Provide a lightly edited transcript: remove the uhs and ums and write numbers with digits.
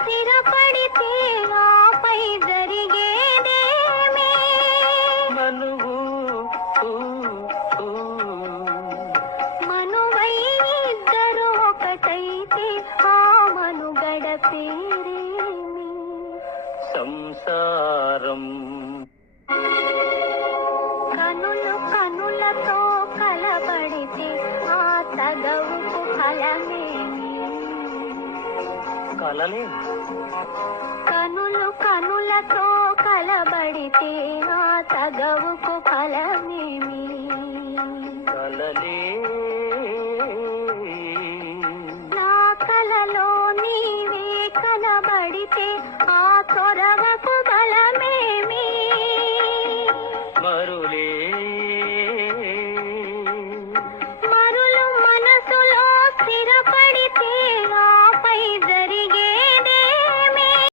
స్థిరపడితే ఆపై జరిగేదేమి మనువు మనువై ఇద్దరు ఒకటైతే ఆ మనుగడ పేరేమి సంసారం కనులు కనులతో కలబడితే ఆ తగవుకు ఫలమేమి కలలే కనులు కనులతో కలబడితే ఆ తగవుకు ఫలమేమి కలలే నా కలలో నీవే కనబడితే ఆ